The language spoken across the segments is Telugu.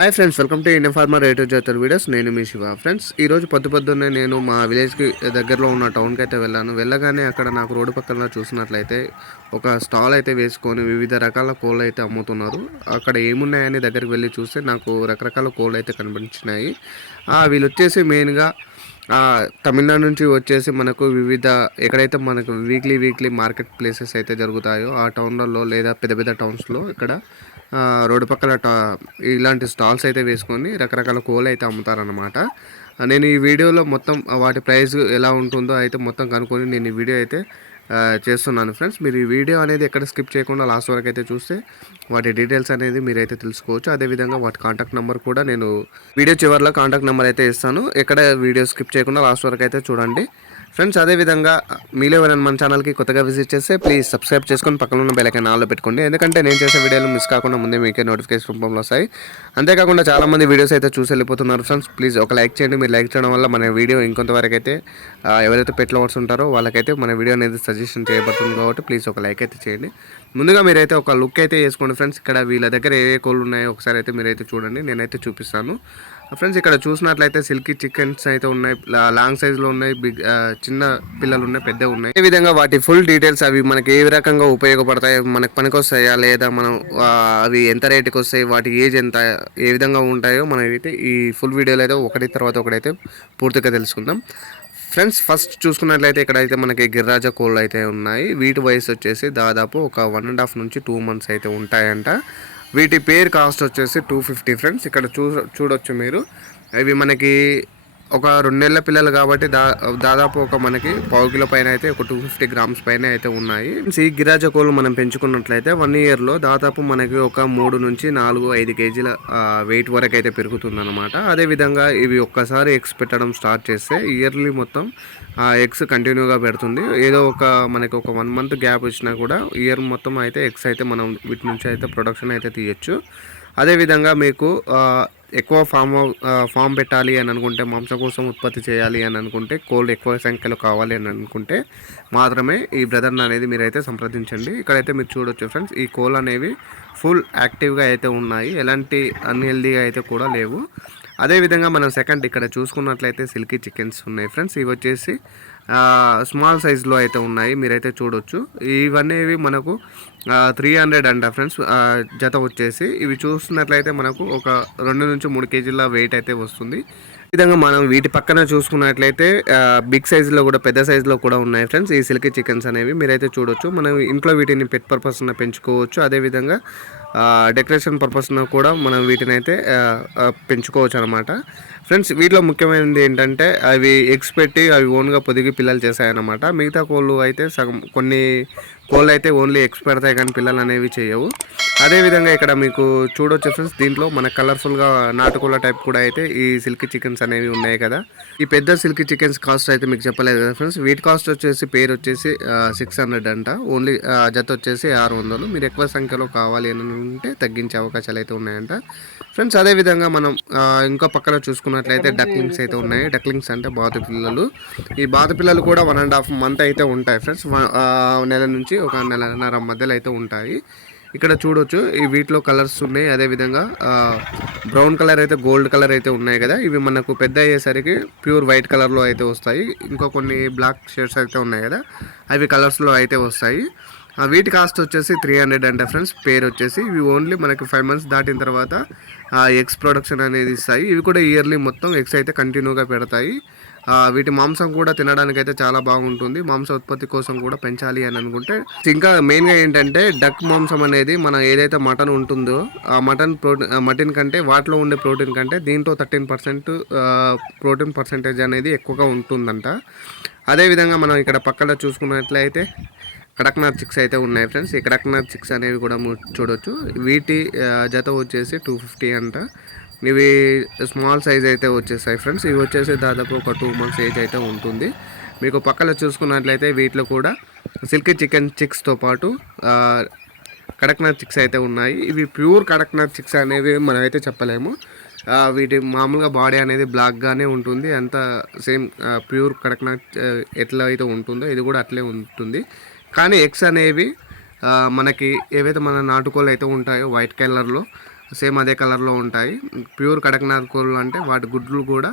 Hi friends welcome to Indian farmer రేటో జాతర వీడియోస్ నేను మీ శివ. ఫ్రెండ్స్ ఈ రోజు పొద్దు పొద్దున్నే నేను మా విలేజ్కి దగ్గరలో ఉన్న టౌన్కి అయితే వెళ్ళాను. వెళ్ళగానే అక్కడ నాకు రోడ్డు పక్కన చూసినట్లయితే ఒక స్టాల్ అయితే వేసుకొని వివిధ రకాల కోళ్ళు అయితే అమ్ముతున్నారు. అక్కడ ఏమున్నాయని దగ్గరికి వెళ్ళి చూస్తే నాకు రకరకాల కోళ్ళు అయితే కనిపించినాయి. వీళ్ళు వచ్చేసి మెయిన్గా తమిళనాడు నుంచి వచ్చేసి మనకు వివిధ ఎక్కడైతే మనకు వీక్లీ వీక్లీ మార్కెట్ ప్లేసెస్ అయితే జరుగుతాయో ఆ టౌన్లలో లేదా పెద్ద పెద్ద టౌన్స్లో ఇక్కడ రోడ్డు పక్కల ఇలాంటి స్టాల్స్ అయితే వేసుకొని రకరకాల కోళ్ళు అయితే అమ్ముతారనమాట నేను ఈ వీడియోలో మొత్తం వాటి ప్రైస్ ఎలా ఉంటుందో అయితే మొత్తం కనుక్కొని నేను ఈ వీడియో అయితే చేస్తున్నాను ఫ్రెండ్స్. మీరు ఈ వీడియో అనేది ఎక్కడ స్కిప్ చేయకుండా లాస్ట్ వరకు అయితే చూస్తే వాటి డీటెయిల్స్ అనేది మీరైతే తెలుసుకోవచ్చు. అదేవిధంగా వాటి కాంటాక్ట్ నెంబర్ కూడా నేను వీడియో చివరిలో కాంటాక్ట్ నెంబర్ అయితే ఇస్తాను. ఎక్కడ వీడియో స్కిప్ చేయకుండా లాస్ట్ వరకు అయితే చూడండి. ఫ్రెండ్స్ అదేవిధంగా మీలో ఎవరైనా మన ఛానల్కి కొత్తగా విజిట్ చేస్తే ప్లీజ్ సబ్స్క్రైబ్ చేసుకొని పక్కన ఉన్న బెలైకన్ ఆల్లో పెట్టుకోండి. ఎందుకంటే నేను చేసే వీడియోలు మిస్ కాకుండా ముందే మీకే నోటిఫికేషన్ రూపంలో వస్తాయి. అంతేకాకుండా చాలామంది వీడియోస్ అయితే చూసి వెళ్ళిపోతున్నారు. ఫ్రెండ్స్ ప్లీజ్ ఒక లైక్ చేయండి. మీరు లైక్ చేయడం వల్ల మన వీడియో ఇంకొంతవరకు అయితే ఎవరైతే పెట్ లవర్స్ ఉంటారో వాళ్ళకైతే మన వీడియో అనేది సజెషన్ చేయబడుతుంది కాబట్టి ప్లీజ్ ఒక లైక్ అయితే చేయండి. ముందుగా మీరైతే ఒక లుక్ అయితే వేసుకోండి. ఫ్రెండ్స్ ఇక్కడ వీళ్ళ దగ్గర ఏ ఏ కోళ్ళు ఉన్నాయో ఒకసారి అయితే మీరైతే చూడండి. నేనైతే చూపిస్తాను. Uh, ఫ్రెండ్స్ ఇక్కడ చూసినట్లయితే సిల్కీ చికెన్స్ అయితే ఉన్నాయి. లాంగ్ సైజ్లో ఉన్నాయి. బిగ్ uh, చిన్న పిల్లలు ఉన్నాయి పెద్ద ఉన్నాయి. ఈ విధంగా వాటి ఫుల్ డీటెయిల్స్ అవి మనకి ఏ రకంగా ఉపయోగపడతాయి మనకి పనికొస్తాయా లేదా మనం uh, అవి ఎంత రేటుకి వస్తాయి వాటి ఏజ్ ఎంత ఏ విధంగా ఉంటాయో మనం అయితే ఈ ఫుల్ వీడియోలో అయితే ఒకటి తర్వాత ఒకటైతే పూర్తిగా తెలుసుకుందాం. ఫ్రెండ్స్ ఫస్ట్ చూసుకున్నట్లయితే ఇక్కడైతే మనకి గిరిరాజ కోళ్ళు అయితే ఉన్నాయి. వీటి వయసు వచ్చేసి దాదాపు ఒక వన్ అండ్ హాఫ్ నుంచి టూ మంత్స్ అయితే ఉంటాయంట. వీటి పేర్ కాస్ట్ వచ్చేసి టూ ఫిఫ్టీ ఫ్రెండ్స్ ఇక్కడ చూ చూడొచ్చు మీరు. ఇవి మనకి ఒక రెండు నెలల పిల్లలు కాబట్టి దా దాదాపు ఒక మనకి పావు కిలో పైన అయితే ఒక టూ ఫిఫ్టీ గ్రామ్స్ పైన అయితే ఉన్నాయి. ఈ గిరాజ కోళ్ళు మనం పెంచుకున్నట్లయితే వన్ ఇయర్లో దాదాపు మనకి ఒక మూడు నుంచి నాలుగు ఐదు కేజీల వెయిట్ వరకు అయితే పెరుగుతుంది అనమాట అదేవిధంగా ఇవి ఒక్కసారి ఎగ్స్ పెట్టడం స్టార్ట్ చేస్తే ఇయర్లీ మొత్తం ఆ ఎగ్స్ కంటిన్యూగా పెడుతుంది. ఏదో ఒక మనకి ఒక వన్ మంత్ గ్యాప్ ఇచ్చినా కూడా ఇయర్ మొత్తం అయితే ఎగ్స్ అయితే మనం వీటి నుంచి అయితే ప్రొడక్షన్ అయితే తీయచ్చు. అదేవిధంగా మీకు ఎక్కువ ఫామ్ ఫామ్ పెట్టాలి అని అనుకుంటే మాంసం కోసం ఉత్పత్తి చేయాలి అని అనుకుంటే కోళ్ళు ఎక్కువ సంఖ్యలో కావాలి అని అనుకుంటే మాత్రమే ఈ బ్రదర్ని అనేది మీరైతే సంప్రదించండి. ఇక్కడైతే మీరు చూడొచ్చు ఫ్రెండ్స్ ఈ కోళ్ళు అనేవి ఫుల్ యాక్టివ్గా అయితే ఉన్నాయి. ఎలాంటి అన్హెల్దీగా అయితే కూడా లేవు. అదేవిధంగా మనం సెకండ్ ఇక్కడ చూసుకున్నట్లయితే సిల్కీ చికెన్స్ ఉన్నాయి ఫ్రెండ్స్. ఇవి వచ్చేసి స్మాల్ సైజ్లో అయితే ఉన్నాయి మీరైతే చూడొచ్చు. ఇవన్నీ మనకు త్రీ హండ్రెడ్ అంట ఫ్రెండ్స్ జత వచ్చేసి. ఇవి చూస్తున్నట్లయితే మనకు ఒక రెండు నుంచి మూడు కేజీల వెయిట్ అయితే వస్తుంది. ఈ విధంగా మనం వీటి పక్కన చూసుకున్నట్లయితే బిగ్ సైజులో కూడా పెద్ద సైజులో కూడా ఉన్నాయి ఫ్రెండ్స్ ఈ సిల్కీ చికెన్స్ అనేవి మీరైతే చూడొచ్చు. మనం ఇంట్లో వీటిని పెట్ పర్పస్ పెంచుకోవచ్చు. అదేవిధంగా డెకరేషన్ పర్పస్ను కూడా మనం వీటిని అయితే పెంచుకోవచ్చు అనమాట ఫ్రెండ్స్ వీటిలో ముఖ్యమైనది ఏంటంటే అవి ఎగ్స్ పెట్టి అవి ఓన్గా పొదిగి పిల్లలు చేశాయన్నమాట. మిగతా కోళ్ళు అయితే సగం కొన్ని కోళ్ళు అయితే ఓన్లీ ఎగ్స్ పెడతాయి కానీ పిల్లలు అనేవి చేయవు. అదేవిధంగా ఇక్కడ మీకు చూడొచ్చు ఫ్రెండ్స్ దీంట్లో మన కలర్ఫుల్గా నాటుకోళ్ళ టైప్ కూడా అయితే ఈ సిల్కీ చికెన్స్ అనేవి ఉన్నాయి కదా. ఈ పెద్ద సిల్కీ చికెన్స్ కాస్ట్ అయితే మీకు చెప్పలేదు కదా ఫ్రెండ్స్ వీటి కాస్ట్ వచ్చేసి పేరు వచ్చేసి సిక్స్ హండ్రెడ్ అంట. ఓన్లీ జత వచ్చేసి ఆరు వందలు. మీరు ఎక్కువ సంఖ్యలో కావాలి అని ఉంటే తగ్గించే అవకాశాలు అయితే ఉన్నాయంట. ఫ్రెండ్స్ అదేవిధంగా మనం ఇంకో పక్కన చూసుకున్నట్లయితే డక్లింగ్స్ అయితే ఉన్నాయి. డక్లింగ్స్ అంటే బాతు పిల్లలు. ఈ బాతు పిల్లలు కూడా వన్ అండ్ హాఫ్ మంత్ అయితే ఉంటాయి ఫ్రెండ్స్. నెల నుంచి ఒక నెలన్నర మధ్యలో అయితే ఉంటాయి. ఇక్కడ చూడొచ్చు ఈ వీటిలో కలర్స్ ఉన్నాయి. అదేవిధంగా బ్రౌన్ కలర్ అయితే గోల్డ్ కలర్ అయితే ఉన్నాయి కదా. ఇవి మనకు పెద్ద అయ్యేసరికి ప్యూర్ వైట్ కలర్లో అయితే వస్తాయి. ఇంకా కొన్ని బ్లాక్ షేడ్స్ అయితే ఉన్నాయి కదా. అవి కలర్స్లో అయితే వస్తాయి. వీటి కాస్ట్ వచ్చేసి త్రీ హండ్రెడ్ అంట ఫ్రెండ్స్ పేరు వచ్చేసి ఇవి ఓన్లీ మనకి ఫైవ్ మంత్స్ దాటిన తర్వాత ఆ ఎగ్స్ ప్రొడక్షన్ అనేది ఇస్తాయి. ఇవి కూడా ఇయర్లీ మొత్తం ఎగ్స్ అయితే కంటిన్యూగా పెడతాయి. వీటి మాంసం కూడా తినడానికి అయితే చాలా బాగుంటుంది. మాంస ఉత్పత్తి కోసం కూడా పెంచాలి అని అనుకుంటే. ఇంకా మెయిన్గా ఏంటంటే డక్ మాంసం అనేది మన ఏదైతే మటన్ ఉంటుందో ఆ మటన్ ప్రోటీన్ మటన్ కంటే వాటిలో ఉండే ప్రోటీన్ కంటే దీంట్లో థర్టీన్ పర్సెంట్ ప్రోటీన్ పర్సెంటేజ్ అనేది ఎక్కువగా ఉంటుందంట. అదేవిధంగా మనం ఇక్కడ పక్కన చూసుకున్నట్లయితే కడక్నాథ్ చిక్స్ అయితే ఉన్నాయి ఫ్రెండ్స్ ఈ కడక్నాథ్ చిక్స్ అనేవి కూడా చూడవచ్చు చూడొచ్చు. వీటి జత వచ్చేసి టూ ఫిఫ్టీ అంట. ఇవి స్మాల్ సైజ్ అయితే వచ్చేసాయి ఫ్రెండ్స్ ఇవి వచ్చేసి దాదాపు ఒక టూ మంత్స్ ఏజ్ అయితే ఉంటుంది. మీకు పక్కన చూసుకున్నట్లయితే వీటిలో కూడా సిల్కీ చికెన్ చిక్స్తో పాటు కడక్నాథ్ చిక్స్ అయితే ఉన్నాయి. ఇవి ప్యూర్ కడక్నాథ్ చిక్స్ అనేవి మనమైతే అయితే చెప్పలేము వీటి మామూలుగా బాడీ అనేది బ్లాక్గానే ఉంటుంది. అంత సేమ్ ప్యూర్ కడక్నాథ్ ఎట్లా అయితే ఉంటుందో ఇది కూడా అట్లే ఉంటుంది. కానీ ఎగ్స్ అనేవి మనకి ఏవైతే మన నాటుకోళ్ళు అయితే ఉంటాయో వైట్ కలర్లో సేమ్ అదే కలర్లో ఉంటాయి. ప్యూర్ కడక్నాథ్ కోళ్ళు అంటే వాటి గుడ్లు కూడా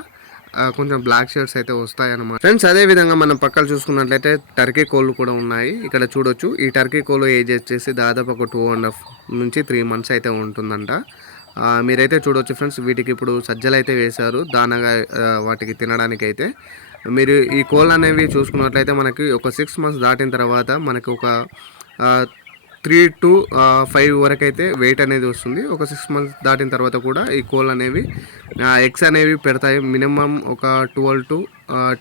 కొంచెం బ్లాక్ షేడ్స్ అయితే వస్తాయి అన్నమాట ఫ్రెండ్స్ అదే విధంగా మనం పక్కన చూసుకున్నట్లయితే టర్కీ కోళ్ళు కూడా ఉన్నాయి. ఇక్కడ చూడొచ్చు ఈ టర్కీ కోళ్ళు ఏజ్ వచ్చేసి దాదాపు ఒక టూ అండ్ హాఫ్ నుంచి త్రీ మంత్స్ అయితే ఉంటుందంట. మీరైతే చూడవచ్చు ఫ్రెండ్స్ వీటికి ఇప్పుడు సజ్జలు అయితే వేశారు దానగా వాటికి తినడానికి అయితే మీరు ఈ కోళ్ళు అనేవి చూసుకున్నట్లయితే మనకి ఒక సిక్స్ మంత్స్ దాటిన తర్వాత మనకి ఒక త్రీ టు ఫైవ్ వరకు అయితే వెయిట్ అనేది వస్తుంది. ఒక సిక్స్ మంత్స్ దాటిన తర్వాత కూడా ఈ కోళ్ళు అనేవి ఎగ్స్ అనేవి పెడతాయి. మినిమం ఒక twelve to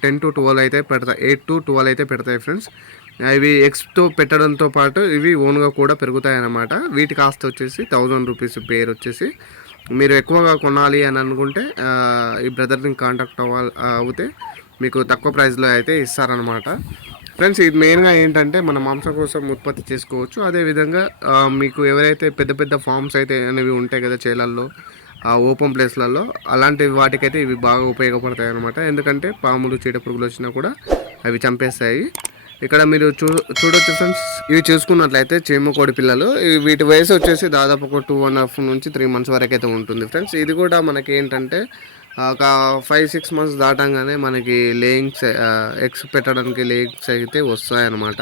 ten to twelve అయితే పెడతాయి. ఎయిట్ టు ట్వెల్వ్ అయితే పెడతాయి ఫ్రెండ్స్. ఇవి ఎక్స్తో పెట్టడంతో పాటు ఇవి ఓన్గా కూడా పెరుగుతాయి అన్నమాట వీటి కాస్ట్ వచ్చేసి థౌజండ్ రూపీస్ పేరు వచ్చేసి. మీరు ఎక్కువగా కొనాలి అని అనుకుంటే ఈ బ్రదర్ని కాంటాక్ట్ అవ్వాలి అవుతే మీకు తక్కువ ప్రైస్లో అయితే ఇస్తారనమాట ఫ్రెండ్స్ ఇది మెయిన్గా ఏంటంటే మన మాంసం కోసం ఉత్పత్తి చేసుకోవచ్చు. అదేవిధంగా మీకు ఎవరైతే పెద్ద పెద్ద ఫామ్స్ అయితే అనేవి ఉంటాయి కదా చేలల్లో ఆ ఓపెన్ ప్లేస్లలో అలాంటి వాటికైతే ఇవి బాగా ఉపయోగపడతాయి అనమాట ఎందుకంటే పాములు చీడ పురుగులు వచ్చినా కూడా అవి చంపేస్తాయి. ఇక్కడ మీరు చూ చూడొచ్చు ఫ్రెండ్స్ ఇవి చూసుకున్నట్లయితే చీమకోడి పిల్లలు. వీటి వయసు వచ్చేసి దాదాపు ఒక టూ అండ్ హాఫ్ నుంచి త్రీ మంత్స్ వరకు అయితే ఉంటుంది ఫ్రెండ్స్ ఇది కూడా మనకి ఏంటంటే ఒక ఫైవ్ సిక్స్ మంత్స్ దాటంగానే మనకి లేయింగ్స్ ఎగ్స్ పెట్టడానికి లేయింగ్స్ అయితే వస్తాయన్నమాట.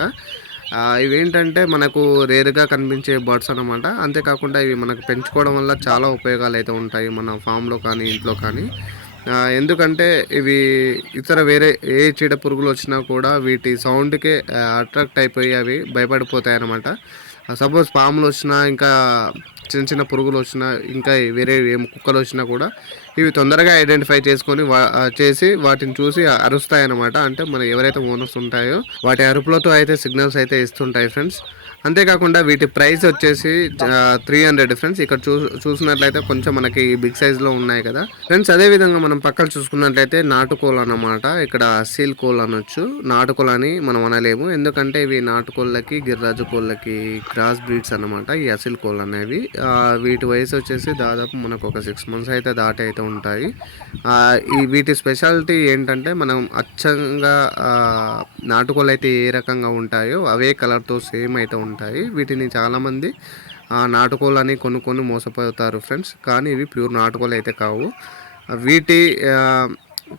ఇవేంటంటే మనకు రేర్గా కనిపించే బర్డ్స్ అనమాట అంతేకాకుండా ఇవి మనకు పెంచుకోవడం వల్ల చాలా ఉపయోగాలు అయితే ఉంటాయి మన ఫామ్లో కానీ ఇంట్లో కానీ. ఎందుకంటే ఇవి ఇతర వేరే ఏ చీడ పురుగులు వచ్చినా కూడా వీటి సౌండ్కే అట్రాక్ట్ అయిపోయి అవి భయపడిపోతాయి అన్నమాట. సపోజ్ పాములు వచ్చినా ఇంకా చిన్న చిన్న పురుగులు వచ్చినా ఇంకా వేరే ఏం కుక్కలు వచ్చినా కూడా ఇవి తొందరగా ఐడెంటిఫై చేసుకొని చేసి వాటిని చూసి అరుస్తాయి అనమాట అంటే మన ఎవరైతే ఓనర్స్ ఉంటాయో వాటి అరుపులతో అయితే సిగ్నల్స్ అయితే ఇస్తుంటాయి ఫ్రెండ్స్. అంతేకాకుండా వీటి ప్రైస్ వచ్చేసి త్రీ హండ్రెడ్ ఫ్రెండ్స్. ఇక్కడ చూ చూసినట్లయితే కొంచెం మనకి బిగ్ సైజ్లో ఉన్నాయి కదా. ఫ్రెండ్స్ అదే విధంగా మనం పక్కన చూసుకున్నట్లయితే నాటుకోలు అన్నమాట. ఇక్కడ సీల్ కోల్ అనొచ్చు. నాటుకోలు అని మనం అనలేము. ఎందుకంటే ఇవి నాటుకోళ్ళకి గిర్రాజు కోళ్ళకి క్రాస్ బ్రీడ్స్ అన్నమాట ఈ అసీల్ కోళ్ళు అనేవి. వీటి వయసు వచ్చేసి దాదాపు మనకు ఒక సిక్స్ మంత్స్ అయితే దాటి అయితే ఉంటాయి. ఈ వీటి స్పెషాలిటీ ఏంటంటే మనం అచ్చంగా నాటుకోలు నాటుకోళ్ళు అయితే ఏ రకంగా ఉంటాయో అవే కలర్తో సేమ్ అయితే ఉంటాయి. వీటిని చాలామంది ఆ, అని కొనుక్కొని మోసపోతారు ఫ్రెండ్స్. కానీ ఇవి ప్యూర్ నాటుకోళ్ళు అయితే కావు. వీటి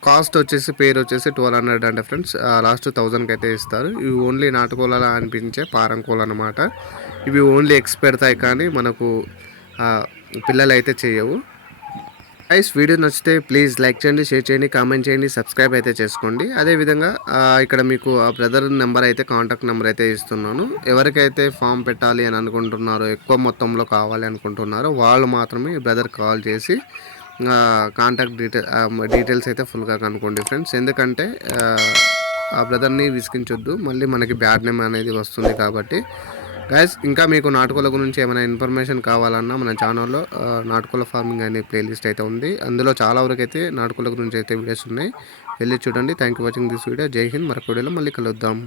కాస్ట్ వచ్చేసి పేరు వచ్చేసి ట్వెల్వ్ హండ్రెడ్ అంటే ఫ్రెండ్స్. లాస్ట్ థౌజండ్కి అయితే ఇస్తారు. ఇవి ఓన్లీ నాటుకోళ్ళలా అనిపించే పారం కోళ్ళు అనమాట ఇవి ఓన్లీ ఎగ్స్ పెడతాయి కానీ మనకు పిల్లలు అయితే చేయవు. గైస్ వీడియో నచ్చితే ప్లీజ్ లైక్ చేయండి షేర్ చేయండి కామెంట్ చేయండి సబ్స్క్రైబ్ అయితే చేసుకోండి. అదేవిధంగా ఇక్కడ మీకు ఆ బ్రదర్ నెంబర్ అయితే కాంటాక్ట్ నెంబర్ అయితే ఇస్తున్నాను. ఎవరికైతే ఫామ్ పెట్టాలి అని అనుకుంటున్నారో ఎక్కువ మొత్తంలో కావాలి అనుకుంటున్నారో వాళ్ళు మాత్రమే ఈ బ్రదర్ కాల్ చేసి కాంటాక్ట్ డీటెయిల్ డీటెయిల్స్ అయితే ఫుల్గా కనుక్కోండి ఫ్రెండ్స్ ఎందుకంటే ఆ, ఆ బ్రదర్ని విసిగించొద్దు. మళ్ళీ మనకి బ్యాడ్ నేమ్ అనేది వస్తుంది కాబట్టి గైస్ ఇంకా మీకు నాటుకోల గురించి ఏమైనా ఇన్ఫర్మేషన్ కావాలన్నా మన ఛానల్లో నాటుకోల ఫార్మింగ్ అనే ప్లేలిస్ట్ అయితే ఉంది. అందులో చాలా వరకు అయితే నాటుకోల గురించి అయితే వీడియోస్ ఉన్నాయి. వెళ్ళి చూడండి. Thank you watching this video Jai Hind మరొక వీడియోలో మళ్ళీ కలుద్దాం.